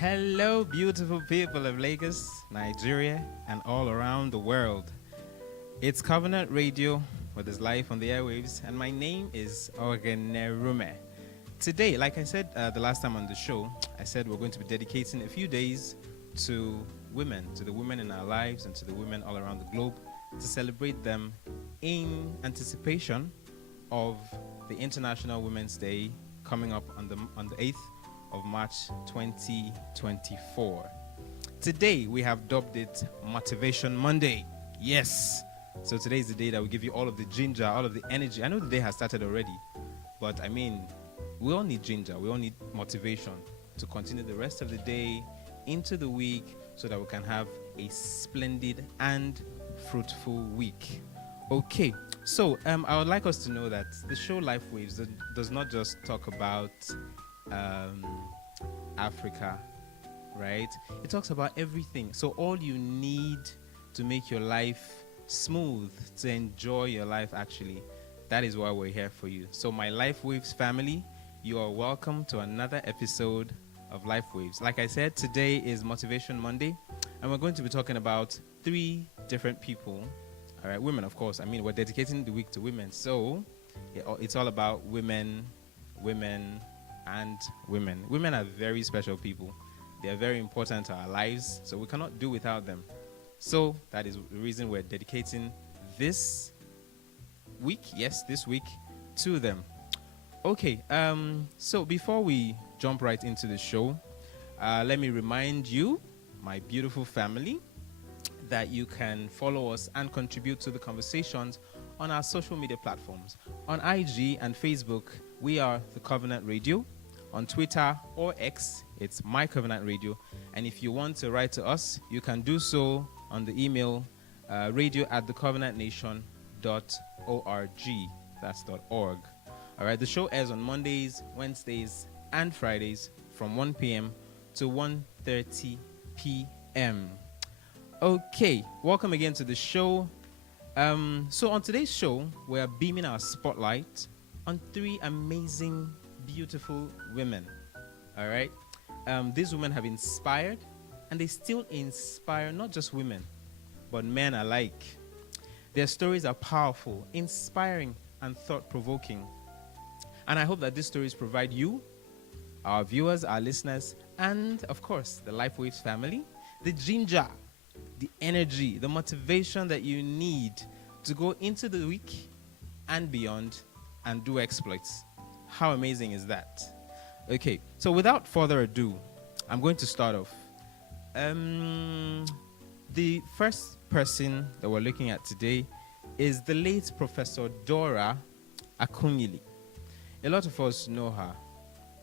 Hello, beautiful people of Lagos, Nigeria, and all around the world. It's Covenant Radio with his life on the airwaves, and my name is Rumeh. Today, like I said the last time on the show, I said we're going to be dedicating a few days to women, to the women in our lives, and to the women all around the globe, to celebrate them in anticipation of the International Women's Day coming up on the 8th of March 2024. Today we have dubbed it Motivation Monday. Yes. So today is the day that we give you all of the ginger, all of the energy. I know the day has started already, but I mean, we all need ginger. We all need motivation to continue the rest of the day into the week so that we can have a splendid and fruitful week. Okay, so I would like us to know that the show Lifewaves does not just talk about Africa, right? It talks about everything. So all you need to make your life smooth, to enjoy your life actually, that is why we're here for you. So my Lifewaves family, you are welcome to another episode of Lifewaves. Like I said, today is Motivation Monday, and we're going to be talking about 3 different people. All right, women, of course. I mean, we're dedicating the week to women. So it's all about women, and women. Women are very special people. They are very important to our lives, so we cannot do without them. So that is the reason we're dedicating this week, to them. Okay, so before we jump right into the show, let me remind you, my beautiful family, that you can follow us and contribute to the conversations on our social media platforms. On IG and Facebook, we are The Covenant Radio. On Twitter or X, it's My Covenant Radio. And if you want to write to us, you can do so on the email radio@thecovenantnation.org. That's .org. All right, the show airs on Mondays, Wednesdays, and Fridays from 1 p.m. to 1:30 p.m. Okay, welcome again to the show. So on today's show, we are beaming our spotlight on 3 amazing, beautiful women. All right, these women have inspired, and they still inspire not just women, but men alike. Their stories are powerful, inspiring, and thought-provoking. And I hope that these stories provide you, our viewers, our listeners, and of course, the Lifewaves family, the ginger, the energy, the motivation that you need to go into the week and beyond and do exploits. How amazing is that? Okay, so without further ado, I'm going to start off. The first person that we're looking at today is the late Professor Dora Akunyili. A lot of us know her.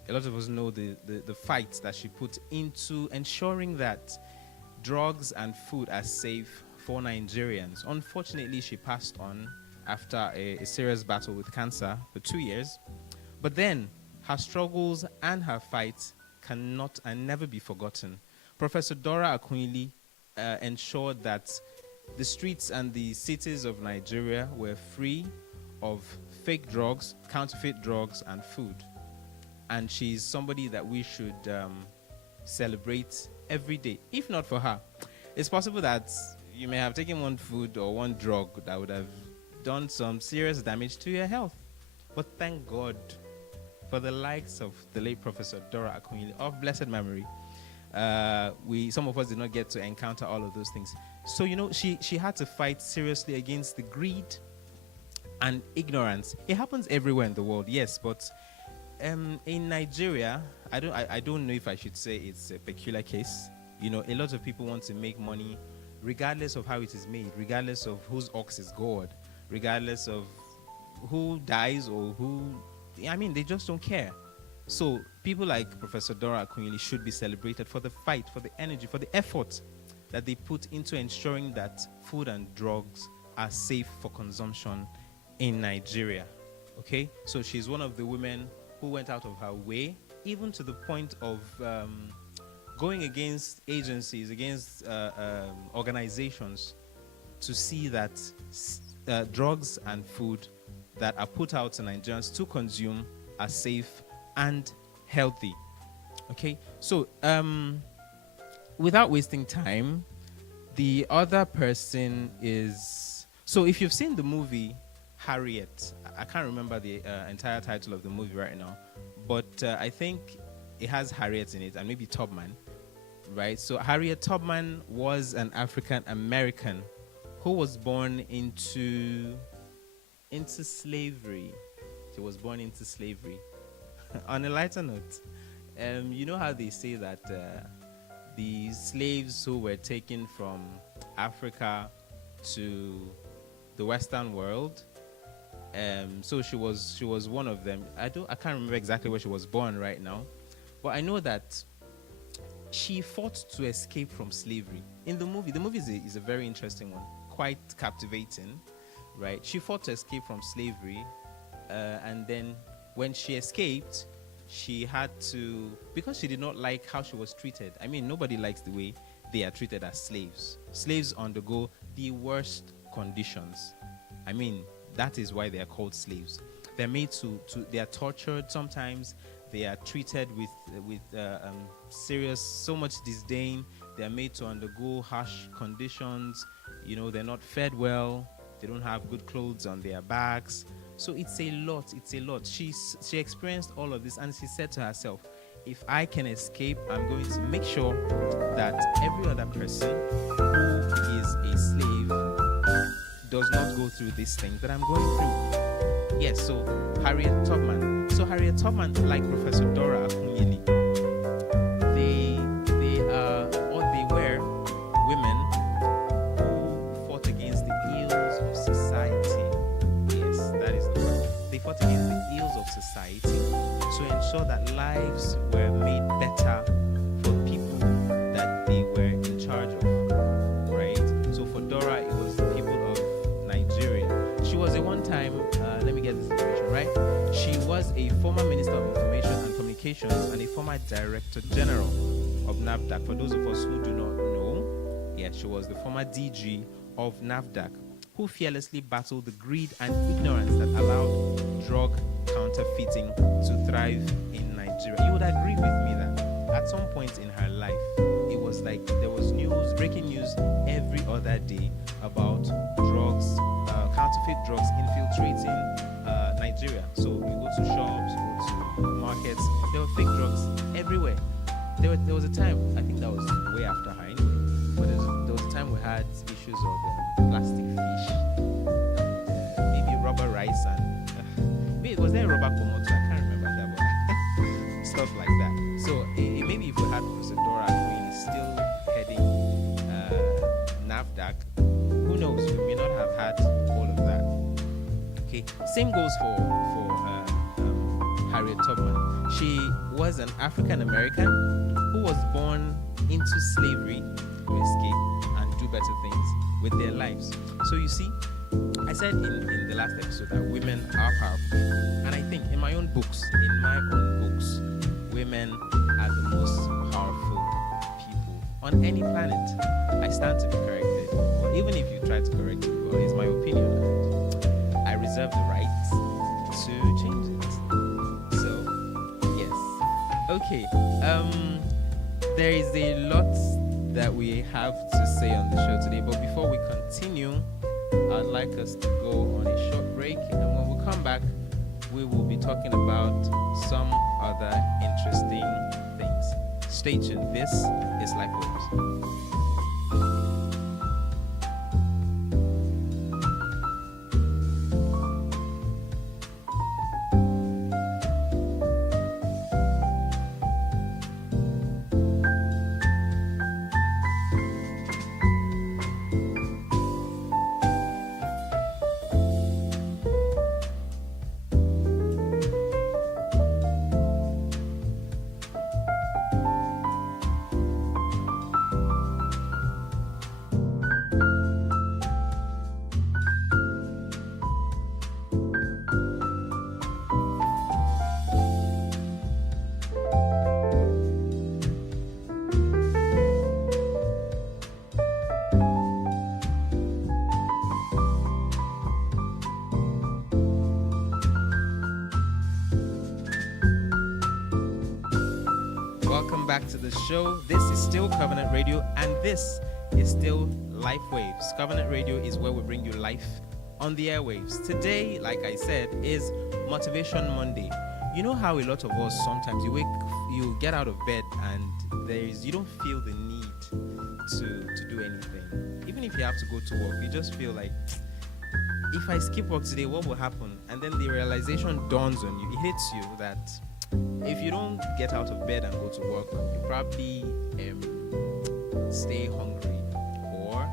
A lot of us know the fight that she put into ensuring that drugs and food are safe for Nigerians. Unfortunately, she passed on after a serious battle with cancer for 2 years. But then, her struggles and her fight cannot and never be forgotten. Professor Dora Akunyili ensured that the streets and the cities of Nigeria were free of fake drugs, counterfeit drugs, and food. And she's somebody that we should celebrate every day. If not for her, it's possible that you may have taken one food or one drug that would have done some serious damage to your health. But thank God for the likes of the late Professor Dora Akunyili of blessed memory. Some of us did not get to encounter all of those things. So, she had to fight seriously against the greed and ignorance. It happens everywhere in the world, yes, but in Nigeria, I don't know if I should say it's a peculiar case. A lot of people want to make money regardless of how it is made, regardless of whose ox is gored, regardless of who dies or they just don't care. So people like Professor Dora Akunyili should be celebrated for the fight, for the energy, for the effort that they put into ensuring that food and drugs are safe for consumption in Nigeria. Okay? So she's one of the women who went out of her way, even to the point of going against agencies, against organizations, to see that drugs and food that are put out to Nigerians to consume are safe and healthy. Okay, so without wasting time, the other person is, so if you've seen the movie Harriet, I can't remember the entire title of the movie right now, but I think it has Harriet in it and maybe Tubman, right? So Harriet Tubman was an African American who was born into slavery. She was born into slavery. On a lighter note, you know how they say that the slaves who were taken from Africa to the Western world. So she was one of them. I can't remember exactly where she was born right now, but I know that she fought to escape from slavery. In the movie is a very interesting one, quite captivating, right? She fought to escape from slavery, and then when she escaped, she had to, because she did not like how she was treated. I mean, nobody likes the way they are treated as slaves. Slaves undergo the worst conditions. I mean, that is why they are called slaves. They're made they are tortured sometimes. They are treated with serious, so much disdain. They are made to undergo harsh conditions. You know, they're not fed well. They don't have good clothes on their backs. So it's a lot. She experienced all of this, and she said to herself, if I can escape, I'm going to make sure that every other person who is a slave does not go through these things that I'm going through. Yes, so Harriet Tubman. So Harriet Tubman, like Professor Dora Akunyili, they were women who fought against the ills of society. Yes, that is the word. They fought against the ills of society to ensure that lives were made better for people that they were in charge of. Right? So for Dora, it was the people of Nigeria. She was a one-time, let me get this information right. She was a former Minister of Information and Communications and a former Director General of NAFDAC. For those of us who do not know, yeah, she was the former DG of NAFDAC, who fearlessly battled the greed and ignorance that allowed drug counterfeiting to thrive in Nigeria. You would agree with me that at some point in her life, it was like there was breaking news every other day about drugs, counterfeit drugs infiltrating Nigeria. So you go to shops, you go to markets, there were fake drugs everywhere. There was a time, I think that was way after her anyway, but there was a time we had issues of plastic fish, maybe rubber rice, and maybe was there a rubber komoto? I can't remember that, but stuff like that. So maybe if we had Professor Dora Queen still heading NAFDAC, who knows? We may not have had all of that. Okay, same goes for Harriet Tubman. She was an African American who was born into slavery to escape and do better things with their lives. So you see, I said in the last episode that women are powerful, and I think in my own books, women are the most powerful people on any planet. I stand to be corrected, but even if you try to correct it, well, it's my opinion, and I reserve the right to change it. So yes, okay. There is a lot that we have to say on the show today, but before we continue, I'd like us to go on a short break, and when we come back, we will be talking about some other interesting things. Stay tuned. This is Lifewaves. back to the show. This is still Covenant Radio, and this is still Lifewaves. Covenant Radio is where we bring you life on the airwaves. Today, like I said, is Motivation Monday. You know how a lot of us sometimes you get out of bed and you don't feel the need to do anything. Even if you have to go to work, you just feel like, if I skip work today, what will happen? And then the realization dawns on you. It hits you that if you don't get out of bed and go to work, you probably stay hungry, or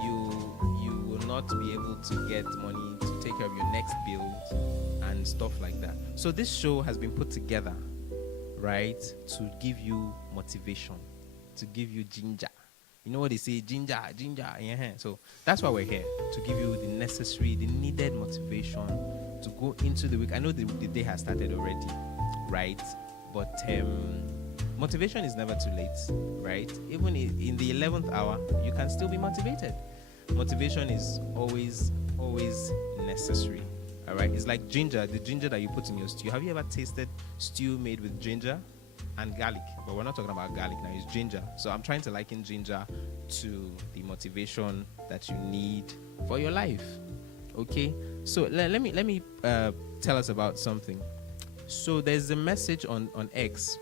you will not be able to get money to take care of your next bills and stuff like that. So this show has been put together, right, to give you motivation, to give you ginger. You know what they say, ginger, yeah. So that's why we're here, to give you the necessary, the needed motivation to go into the week. I know the day has started already, right? But motivation is never too late, right? Even in the 11th hour, you can still be motivated. Motivation is always necessary, all right? It's like ginger, the ginger that you put in your stew. Have you ever tasted stew made with ginger and garlic? But we're not talking about garlic now, it's ginger. So I'm trying to liken ginger to the motivation that you need for your life, okay? So let me tell us about something. So there's a message on X,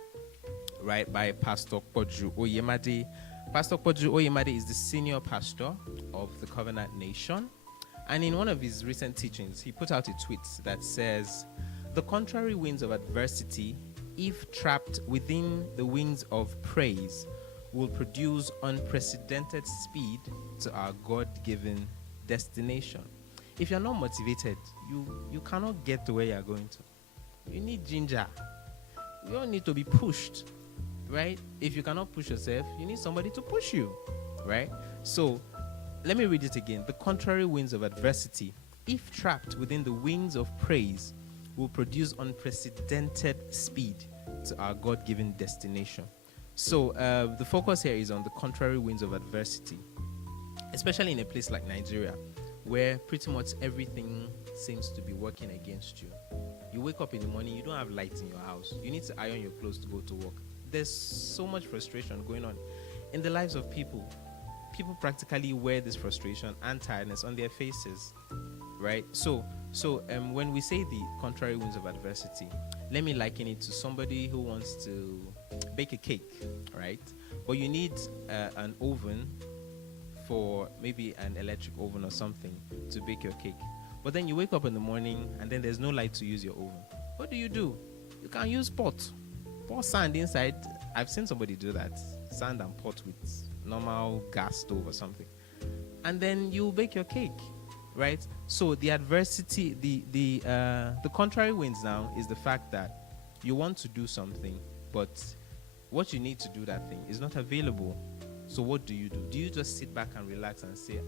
right, by Pastor Koju Oyemade. Pastor Koju Oyemade is the senior pastor of the Covenant Nation. And in one of his recent teachings, he put out a tweet that says, "The contrary winds of adversity, if trapped within the wings of praise, will produce unprecedented speed to our God-given destination." If you're not motivated, you cannot get to where you're going to. You need ginger. You don't need to be pushed, right? If you cannot push yourself, you need somebody to push you, right? So let me read it again. The contrary winds of adversity, if trapped within the wings of praise, will produce unprecedented speed to our God-given destination. So the focus here is on the contrary winds of adversity, especially in a place like Nigeria, where pretty much everything seems to be working against you. You wake up in the morning, you don't have light in your house. You need to iron your clothes to go to work. There's so much frustration going on in the lives of people. People practically wear this frustration and tiredness on their faces, right? So when we say the contrary winds of adversity, let me liken it to somebody who wants to bake a cake, right? But you need an oven, for maybe an electric oven or something, to bake your cake. But then you wake up in the morning and then there's no light to use your oven. What do? You can use pot. Pour sand inside. I've seen somebody do that. Sand and pot with normal gas stove or something. And then you bake your cake, right? So the adversity, the contrary winds now is the fact that you want to do something, but what you need to do that thing is not available. So what do? Do you just sit back and relax and say,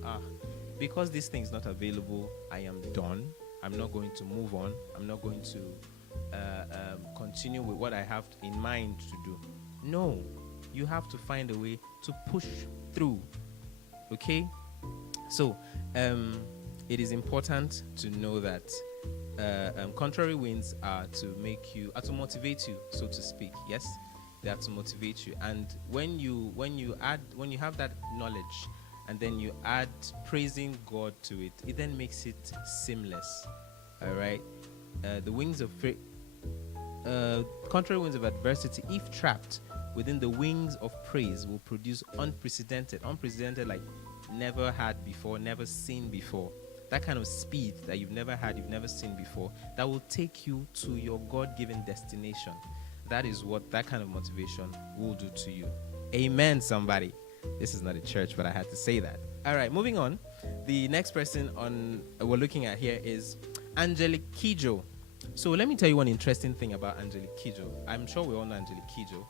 because this thing is not available, I am done. I'm not going to move on. I'm not going to continue with what I have in mind to do. No, you have to find a way to push through. Okay? So it is important to know that contrary winds are to motivate you, so to speak. Yes, they are to motivate you. And when you have that knowledge, and then you add praising God to it, it then makes it seamless. All right? The wings of contrary winds of adversity, if trapped within the wings of praise, will produce unprecedented, like never had before, never seen before. That kind of speed that you've never had, you've never seen before, that will take you to your God-given destination. That is what that kind of motivation will do to you. Amen, somebody. This is not a church, but I had to say that. All right, moving on. The next person we're looking at here is Angelique Kidjo. So let me tell you one interesting thing about Angelique Kidjo. I'm sure we all know Angelique Kidjo,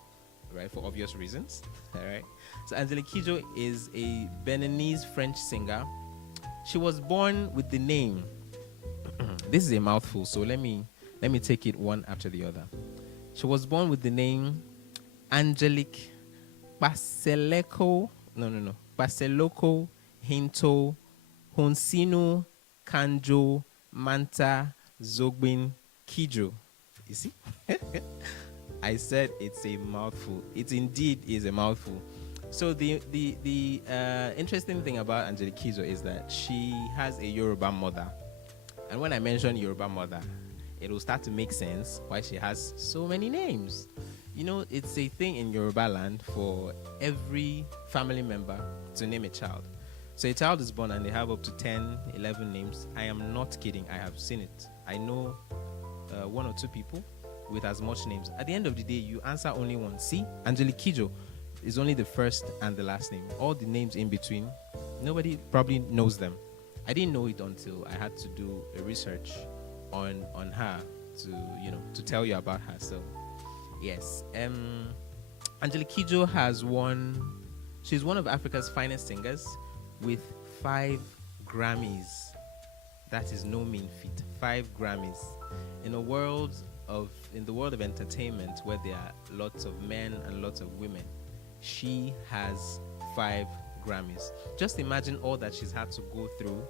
right, for obvious reasons. All right. So Angelique Kidjo is a Beninese French singer. She was born with the name. This is a mouthful, so let me take it one after the other. She was born with the name Angelique Baseloko Hinto Honsinu Kanjo Manta Zogbin Kidjo. You see? I said it's a mouthful. It indeed is a mouthful. So the interesting thing about Angelique Kidjo is that she has a Yoruba mother. And when I mention Yoruba mother, it will start to make sense why she has so many names. You know, it's a thing in Yoruba land for every family member to name a child. So a child is born and they have up to 10, 11 names. I am not kidding. I have seen it. I know one or two people with as much names. At the end of the day, you answer only one. See, Angelique Kidjo is only the first and the last name. All the names in between, nobody probably knows them. I didn't know it until I had to do a research on her to tell you about her. So yes, Angelique Kidjo she's one of Africa's finest singers with 5 Grammys. That is no mean feat. 5 Grammys. In the world of entertainment, where there are lots of men and lots of women, she has 5 Grammys. Just imagine all that she's had to go through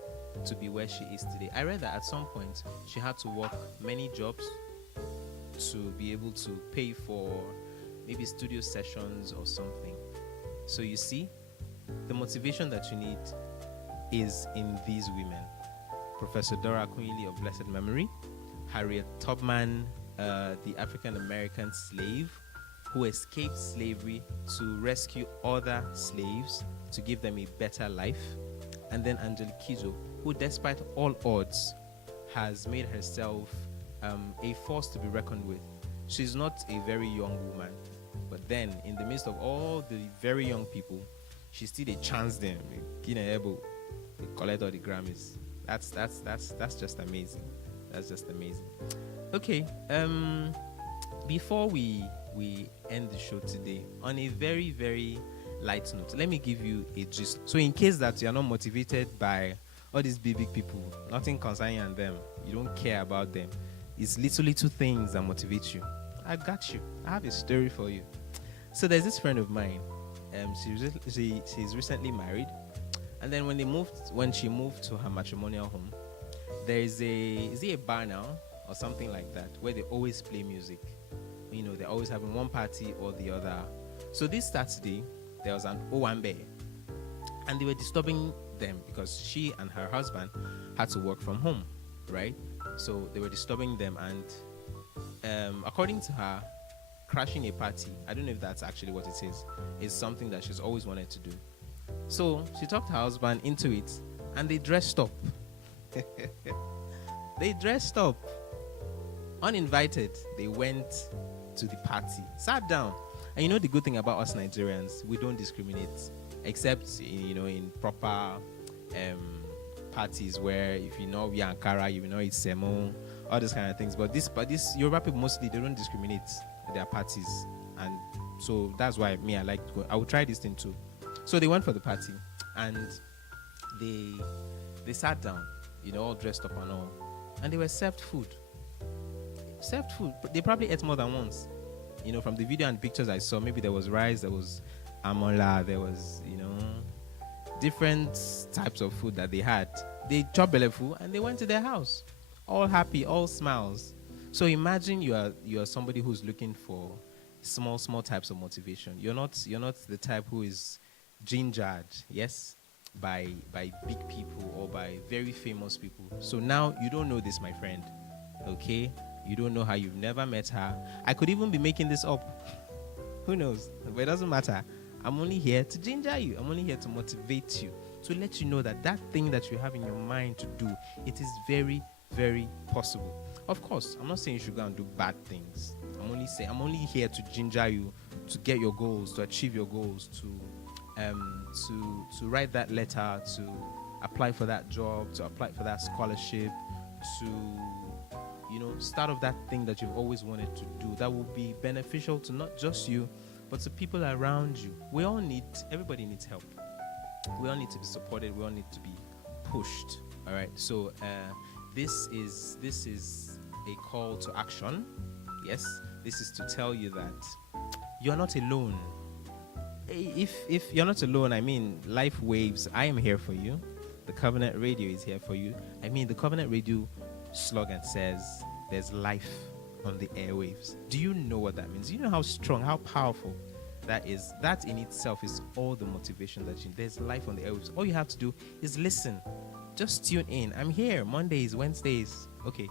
to be where she is today. I read that at some point she had to work many jobs to be able to pay for maybe studio sessions or something. So you see, the motivation that you need is in these women. Professor Dora Akunyili of blessed memory, Harriet Tubman, the African-American slave who escaped slavery to rescue other slaves to give them a better life, and then Angelique Kidjo, who despite all odds has made herself a force to be reckoned with. She's not a very young woman, but then in the midst of all the very young people, she still they chance them, able to collect all the Grammys. That's just amazing. That's just amazing. Okay, before we end the show today on a very, very light note, let me give you a gist. So in case that you are not motivated by all these big people, nothing concerning and them, you don't care about them, it's little things that motivate you. I got you. I have a story for you. So there's this friend of mine. She's recently married, and then when she moved to her matrimonial home, there is a bar now or something like that where they always play music. You know, they're always having one party or the other. So this Saturday there was an Owambe, and they were disturbing them because she and her husband had to work from home, right? So they were disturbing them, and according to her, crashing a party, I don't know if that's actually what it is something that she's always wanted to do. So she talked her husband into it, and they dressed up. They dressed up. Uninvited, they went to the party, sat down. And you know the good thing about us Nigerians, we don't discriminate, except in proper parties where if you know we are Ankara, you know it's Semo, all those kind of things. But this Yoruba people mostly, they don't discriminate at their parties, and so that's why I like to go. I will try this thing too. So they went for the party, and they sat down, all dressed up and all, and they were served food. They probably ate more than once. From the video and pictures I saw, maybe there was rice, there was amola, there was, different types of food that they had. They chopped bellyful and they went to their house, all happy, all smiles. So imagine you are somebody who's looking for small types of motivation. You're not the type who is gingered, yes, by big people or by very famous people. So now you don't know this, my friend. Okay? You don't know her. You've never met her. I could even be making this up. Who knows? But it doesn't matter. I'm only here to ginger you. I'm only here to motivate you, to let you know that thing that you have in your mind to do, it is very, very possible. Of course, I'm not saying you should go and do bad things. I'm only here to ginger you to get your goals, to achieve your goals, to write that letter, to apply for that job, to apply for that scholarship, to start off that thing that you've always wanted to do that will be beneficial to not just you, but to people around you. Everybody needs help. We all need to be supported. We all need to be pushed. All right. So this is a call to action. Yes, this is to tell you that you're not alone. If you're not alone, I mean, Lifewaves, I am here for you. The Covenant Radio is here for you. I mean, the Covenant Radio slogan says there's life on the airwaves. Do you know what that means? Do you know how strong, how powerful that is? That in itself is all the motivation that you need. There's life on the airwaves. All you have to do is listen. Just tune in. I'm here Mondays, Wednesdays. Okay.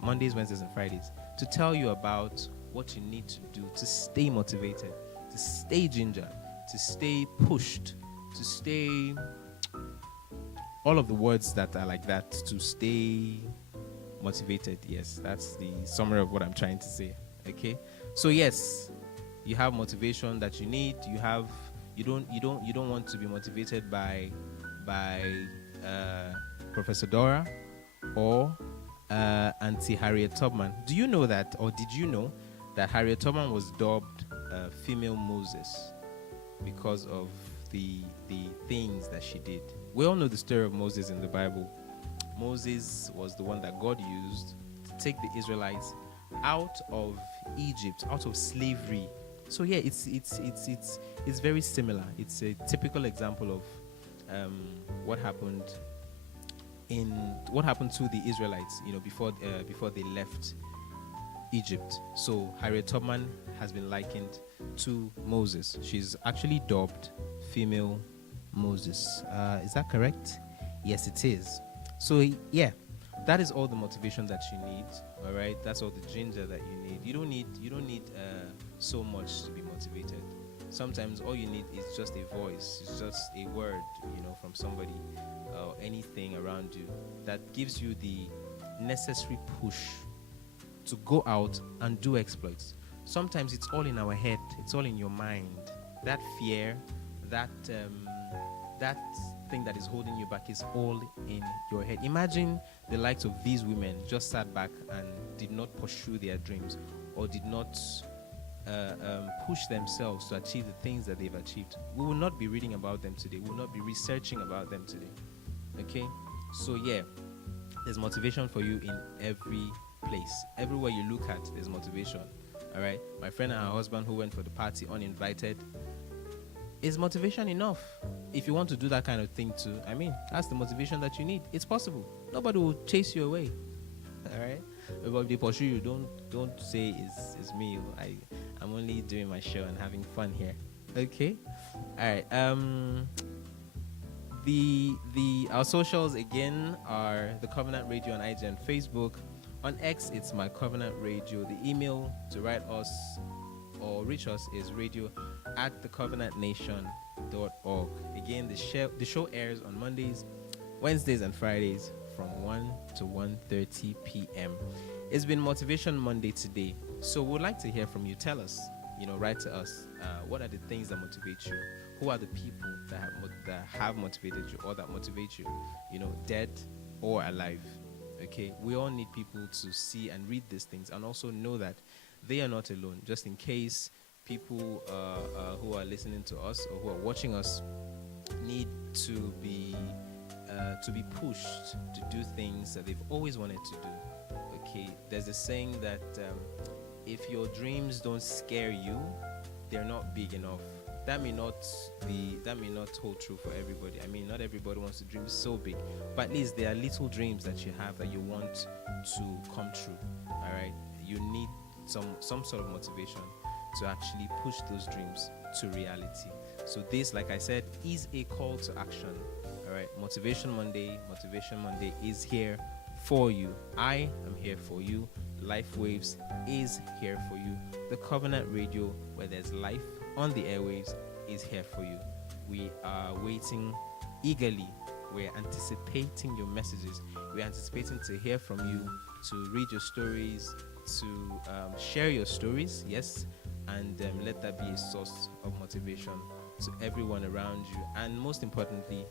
Mondays, Wednesdays, and Fridays to tell you about what you need to do to stay motivated, to stay ginger, to stay pushed, to stay all of the words that are like that, to stay motivated. Yes, that's the summary of what I'm trying to say. Okay, so yes, you have motivation that you need. You don't want to be motivated by Professor Dora or Auntie Harriet Tubman. Do you know that, or did you know that Harriet Tubman was dubbed female Moses because of the things that she did? We all know the story of Moses in the Bible. Moses was the one that God used to take the Israelites out of Egypt, out of slavery. So yeah, it's very similar. It's a typical example of what happened to the Israelites, before they left Egypt. So Harriet Tubman has been likened to Moses. She's actually dubbed female Moses. Is that correct? Yes, it is. So yeah, that is all the motivation that you need. All right, that's all the ginger that you need. You don't need so much to be motivated. Sometimes all you need is just a voice. It's just a word, from somebody or anything around you that gives you the necessary push to go out and do exploits. Sometimes it's all in our head. It's all in your mind. That fear, that thing that is holding you back is all in your head. Imagine the likes of these women just sat back and did not pursue their dreams or did not push themselves to achieve the things that they've achieved. We will not be reading about them today. We will not be researching about them today. Okay? So yeah, there's motivation for you in every place. Everywhere you look at, there's motivation. All right? My friend and her husband who went for the party uninvited, is motivation enough? If you want to do that kind of thing too, that's the motivation that you need. It's possible. Nobody will chase you away. All right? But if they pursue you, don't say it's me. I'm only doing my show and having fun here. Okay? All right. Our socials again are The Covenant Radio on IG and Facebook. On X, it's My Covenant Radio. The email to write us or reach us is radio@thecovenantnation.org. Again, the show airs on Mondays, Wednesdays, and Fridays from 1 to 1:30 p.m. It's been Motivation Monday today, so we'd like to hear from you. Tell us, write to us. What are the things that motivate you? Who are the people that have motivated you or that motivate you? Dead or alive. Okay, we all need people to see and read these things and also know that they are not alone. Just in case people who are listening to us or who are watching us need to be pushed to do things that they've always wanted to do. Okay, there's a saying that if your dreams don't scare you, they're not big enough. That may not hold true for everybody. Not everybody wants to dream so big, but at least there are little dreams that you have that you want to come true. All right, you need some sort of motivation to actually push those dreams to reality. So this, like I said, is a call to action. All right, Motivation Monday is here for you. I am here for you. Lifewaves is here for you. The Covenant Radio, where there's life on the airwaves, is here for you. We are waiting eagerly. We're anticipating your messages. We're anticipating to hear from you, to read your stories, to share your stories, yes, and let that be a source of motivation to everyone around you, and most importantly,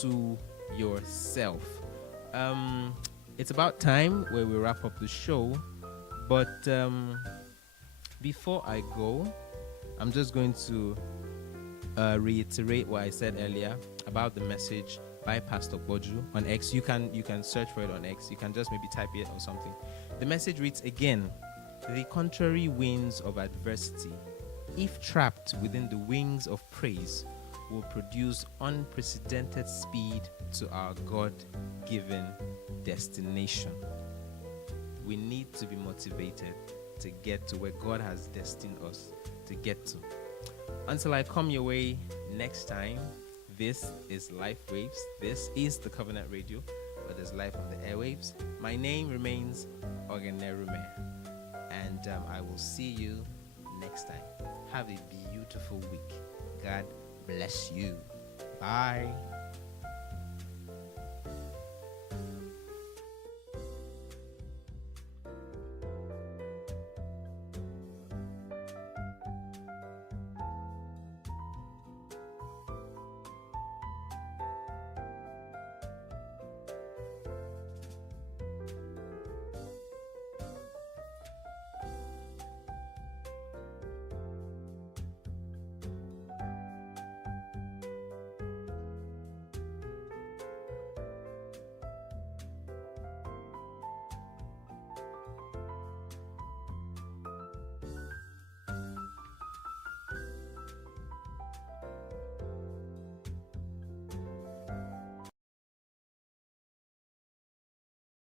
to yourself. It's about time where we wrap up the show, but before I go, I'm just going to reiterate what I said earlier about the message by Pastor Boju on X. You can search for it on X. You can just maybe type it or something. The message reads again: the contrary winds of adversity, if trapped within the wings of praise, will produce unprecedented speed to our God-given destination. We need to be motivated to get to where God has destined us to get to. Until I come your way next time, this is Lifewaves. This is the Covenant Radio, where there's life on the airwaves. My name remains Rumeh, and I will see you next time. Have a beautiful week. God bless you. Bye.